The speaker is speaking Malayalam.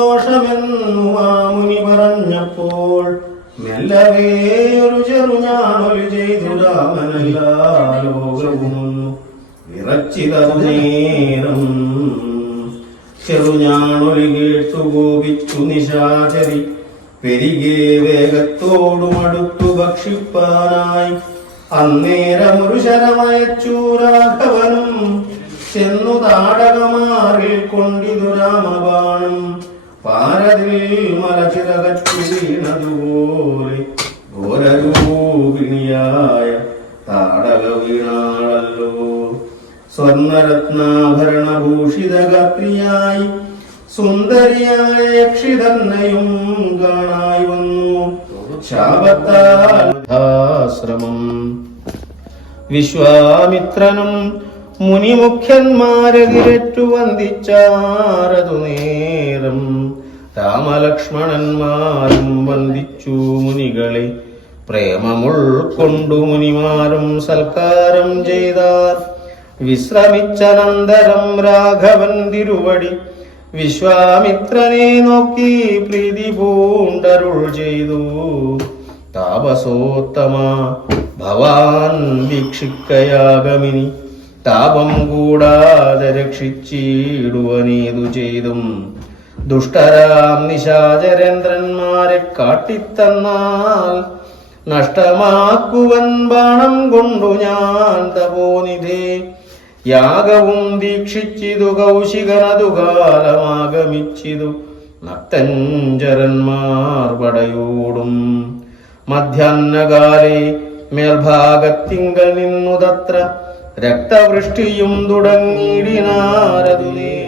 ദോഷമെന്നു മാമുനി പറഞ്ഞപ്പോൾ മെല്ലവേ ഒരു ചെറുഞാണൊരു ചെയ്തു രാമനല്ലാ ലോകവുമൊന്നു വിറച്ചിതറു നേരം ചെറുഞാണൊരു കേട്ടു കോപിച്ചു നിശാചരി. പെരികെ വേഗത്തോടുമടുത്തു ഭക്ഷിപ്പാനായി. അന്നേരമൊരു ശരമയച്ചു രാഘവനും. ചെന്നു താടകമാറിൽ കൊണ്ടിതു രാമബാണം. പാരതിൽ മലചിറകച്ചു വീണതുപോലെ ഘോരരൂപിണിയായ താടക വീണാളല്ലോ സ്വർണരത്നാഭരണഭൂഷിത ഗാത്രിയായി സുന്ദരിയായ യക്ഷിതന്നയും കാണായി വന്നു. ശാപത്താശ്രമം വിശ്വാമിത്രനും മുനിമുഖ്യന്മാരെതിരറ്റു വന്ദിച്ചാരതു നേരം രാമലക്ഷ്മണന്മാരും വന്ദിച്ചു മുനികളെ. പ്രേമമുൾക്കൊണ്ടു മുനിമാരും സൽക്കാരം ചെയ്താർ. വിശ്രമിച്ചനന്തരം രാഘവൻ തിരുവടി. വിശ്വാമിത്രനെ നോക്കി പ്രീതി പൂണ്ടരുൾ ചെയ്തു. താപസോത്തമ ഭവാൻ വീക്ഷിക്കയാഗമിനി. താപം കൂടാതെ രക്ഷിച്ചിടുവനേതു ചെയ്തും. ദുഷ്ടരാം നിശാചരേന്ദ്രന്മാരെ കാട്ടിത്തന്നാൽ നഷ്ടമാക്കുവൻ ബാണം കൊണ്ടു ഞാൻ തപോനിധേ. യാഗവും ദീക്ഷിച്ചിതു കൗശികനതു കാലമാഗമിച്ചിതു നക്തഞ്ചരന്മാർ പടയോടും. മധ്യാഹ്നകാലെ മേൽഭാഗത്തിങ്കൽ നിന്നുതത്ര രക്തവൃഷ്ടിയും തുടങ്ങിയിടിനാരതു നേരം